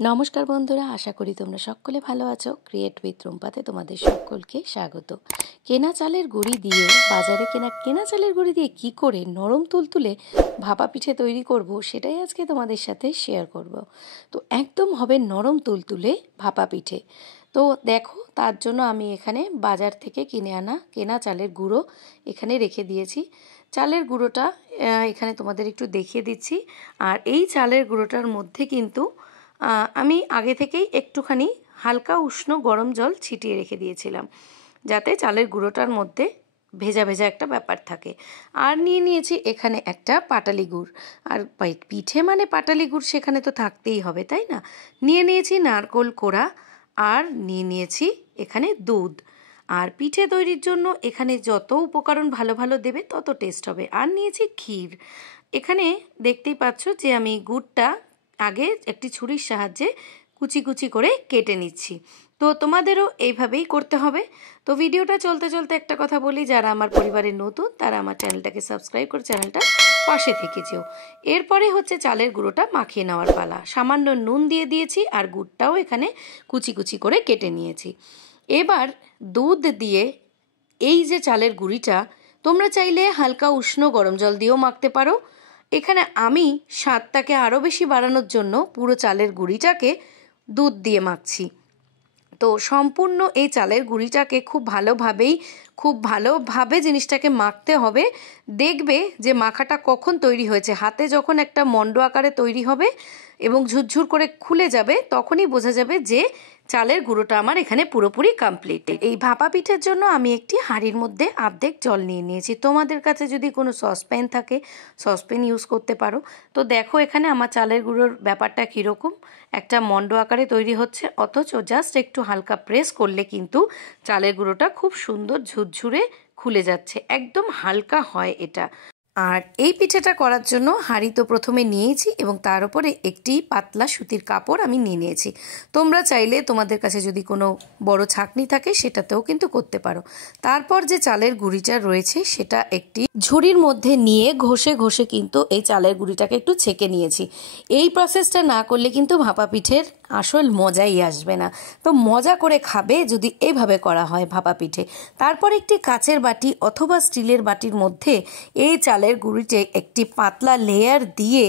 নমস্কার বন্ধুরা, আশা করি তোমরা সকলে ভালো আছো। ক্রিয়েট উইথ রুম্পাতে তোমাদের সকলকে স্বাগত। কেনা চালের গুঁড়ি দিয়ে, বাজারে কেনা চালের গুঁড়ি দিয়ে কি করে নরম তুলতুলে ভাপা পিঠে তৈরি করব, সেটাই আজকে তোমাদের সাথে শেয়ার করব। তো একদম হবে নরম তুলতুলে ভাপা পিঠে। তো দেখো, তার জন্য আমি এখানে বাজার থেকে কিনে আনা কেনা চালের গুঁড়ো এখানে রেখে দিয়েছি। চালের গুঁড়োটা এখানে তোমাদের একটু দেখিয়ে দিচ্ছি। আর এই চালের গুঁড়োটার মধ্যে কিন্তু আমি আগে থেকেই একটুখানি হালকা উষ্ণ গরম জল ছিটিয়ে রেখে দিয়েছিলাম, যাতে চালের গুঁড়োটার মধ্যে ভেজা ভেজা একটা ব্যাপার থাকে। আর নিয়ে নিয়েছি এখানে একটা পাটালি গুড়। আর পিঠে মানে পাটালি গুড় সেখানে তো থাকতেই হবে, তাই না? নিয়ে নিয়েছি নারকোল কোড়া, আর নিয়ে নিয়েছি এখানে দুধ। আর পিঠে তৈরির জন্য এখানে যত উপকরণ ভালো ভালো দেবে তত টেস্ট হবে। আর নিয়েছি ক্ষীর। এখানে দেখতেই পাচ্ছ যে আমি গুড়টা আগে একটি ছুরির সাহায্যে কুচি কুচি করে কেটে নিচ্ছি। তো তোমাদেরও এইভাবেই করতে হবে। তো ভিডিওটা চলতে চলতে একটা কথা বলি, যারা আমার পরিবারের নতুন তারা আমার চ্যানেলটাকে সাবস্ক্রাইব করে চ্যানেলটা পাশে থেকে যেও। এরপরে হচ্ছে চালের গুঁড়োটা মাখিয়ে নেওয়ার পালা। সামান্য নুন দিয়ে দিয়েছি, আর গুড়টাও এখানে কুচি কুচি করে কেটে নিয়েছি। এবার দুধ দিয়ে এই যে চালের গুঁড়িটা, তোমরা চাইলে হালকা উষ্ণ গরম জল দিয়েও মাখতে পারো। এখানে আমি স্বাদটাকে আরও বেশি বাড়ানোর জন্য পুরো চালের গুঁড়িটাকে দুধ দিয়ে মাখছি। তো সম্পূর্ণ এই চালের গুঁড়িটাকে খুব ভালোভাবে জিনিসটাকে মাখতে হবে। দেখবে যে মাখাটা কখন তৈরি হয়েছে, হাতে যখন একটা মণ্ড আকারে তৈরি হবে এবং ঝুরঝুর করে খুলে যাবে, তখনই বোঝা যাবে যে চালের গুঁড়োটা আমার এখানে পুরোপুরি কমপ্লিট। এই ভাপা পিঠের জন্য আমি একটি হাঁড়ির মধ্যে অর্ধেক জল নিয়ে নিয়েছি। তোমাদের কাছে যদি কোনো সসপ্যান থাকে, সসপ্যান ইউজ করতে পারো। তো দেখো এখানে আমার চালের গুঁড়োর ব্যাপারটা কীরকম, একটা মণ্ড আকারে তৈরি হচ্ছে, অথচ জাস্ট একটু হালকা প্রেস করলে কিন্তু চালের গুঁড়োটা খুব সুন্দর ঝুরঝুরে খুলে যাচ্ছে। একদম হালকা হয় এটা। আর এই পিঠেটা করার জন্য হাঁড়ি তো প্রথমে নিয়েছি, এবং তার উপরে একটি পাতলা সুতির কাপড় আমি নিয়ে নিয়েছি। তোমরা চাইলে তোমাদের কাছে যদি কোনো বড় ছাঁকনি থাকে সেটাতেও কিন্তু করতে পারো। তারপর যে চালের গুঁড়িটা রয়েছে সেটা একটি ঝুড়ির মধ্যে নিয়ে ঘষে ঘষে কিন্তু এই চালের গুঁড়িটাকে একটু ছেঁকে নিয়েছি। এই প্রসেসটা না করলে কিন্তু ভাপা পিঠের আসল মজাই আসবে না। তো মজা করে খাবে যদি এইভাবে করা হয় ভাপা পিঠে। তারপর একটি কাচের বাটি অথবা স্টিলের বাটির মধ্যে এই চালের গুঁড়িতে একটি পাতলা লেয়ার দিয়ে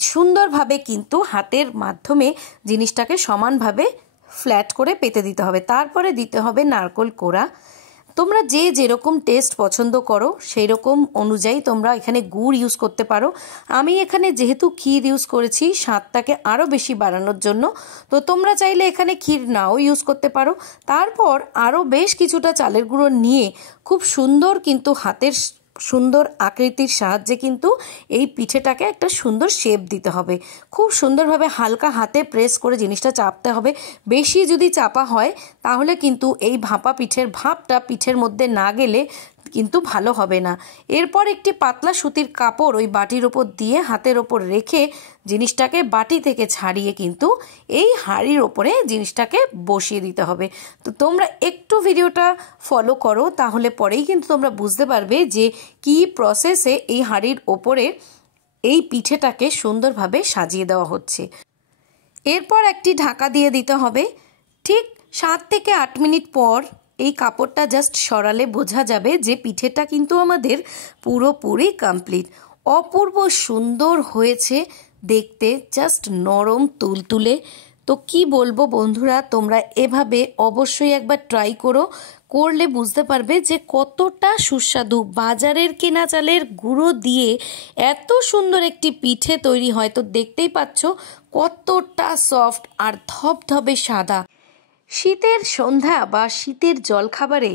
সুন্দরভাবে কিন্তু হাতের মাধ্যমে জিনিসটাকে সমানভাবে ফ্ল্যাট করে পেতে দিতে হবে। তারপরে দিতে হবে নারকোল কোড়া। তোমরা যে যেরকম টেস্ট পছন্দ করো সেই রকম অনুযায়ী তোমরা এখানে গুড় ইউজ করতে পারো। আমি এখানে যেহেতু ক্ষীর ইউজ করেছি স্বাদটাকে আরও বেশি বাড়ানোর জন্য, তো তোমরা চাইলে এখানে ক্ষীর নাও ইউজ করতে পারো। তারপর আরও বেশ কিছুটা চালের গুঁড়ো নিয়ে খুব সুন্দর কিন্তু হাতের সুন্দর আকৃতির সাহায্যে কিন্তু এই পিঠেটাকে একটা সুন্দর শেপ দিতে হবে। খুব সুন্দরভাবে হালকা হাতে প্রেস করে জিনিসটা চাপতে হবে। বেশি যদি চাপা হয় তাহলে কিন্তু এই ভাপা পিঠের ভাপটা পিঠের মধ্যে না গেলে কিন্তু ভালো হবে না। এরপর একটি পাতলা সুতির কাপড় ওই বাটির ওপর দিয়ে হাতের ওপর রেখে জিনিসটাকে বাটি থেকে ছাড়িয়ে কিন্তু এই হাঁড়ির ওপরে জিনিসটাকে বসিয়ে দিতে হবে। তো তোমরা একটু ভিডিওটা ফলো করো, তাহলে পরেই কিন্তু তোমরা বুঝতে পারবে যে কী প্রসেসে এই হাঁড়ির ওপরে এই পিঠেটাকে সুন্দরভাবে সাজিয়ে দেওয়া হচ্ছে। এরপর একটি ঢাকা দিয়ে দিতে হবে। ঠিক 7 থেকে 8 মিনিট পর এই কাপড়টা জাস্ট সরালে বোঝা যাবে যে পিঠেটা কিন্তু আমাদের পুরোপুরি কমপ্লিট। অপূর্ব সুন্দর হয়েছে দেখতে, জাস্ট নরম তুলতুলে। তো কি বলবো বন্ধুরা, তোমরা এভাবে অবশ্যই একবার ট্রাই করো। করলে বুঝতে পারবে যে কতটা সুস্বাদু। বাজারের কেনা চালের গুঁড়ো দিয়ে এত সুন্দর একটি পিঠে তৈরি হয়, তো দেখতেই পাচ্ছ কতটা সফট আর ধবধবে সাদা। শীতের সন্ধ্যা বা শীতের জলখাবারে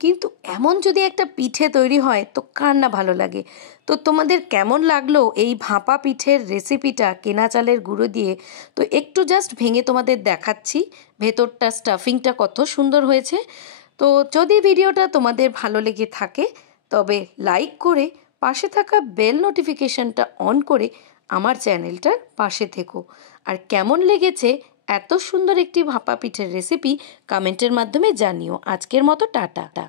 কিন্তু এমন যদি একটা পিঠে তৈরি হয় তো কার না ভালো লাগে। তো তোমাদের কেমন লাগলো এই ভাপা পিঠের রেসিপিটা কেনা চালের গুঁড়ো দিয়ে? তো একটু জাস্ট ভেঙে তোমাদের দেখাচ্ছি ভেতরটা স্টাফিংটা কত সুন্দর হয়েছে। তো যদি ভিডিওটা তোমাদের ভালো লেগে থাকে তবে লাইক করে পাশে থাকা বেল নোটিফিকেশনটা অন করে আমার চ্যানেলটার পাশে থেকো। আর কেমন লেগেছে এত সুন্দর একটি ভাপা পিঠের রেসিপি কমেন্টের মাধ্যমে জানিও। আজকের মতো টাটা।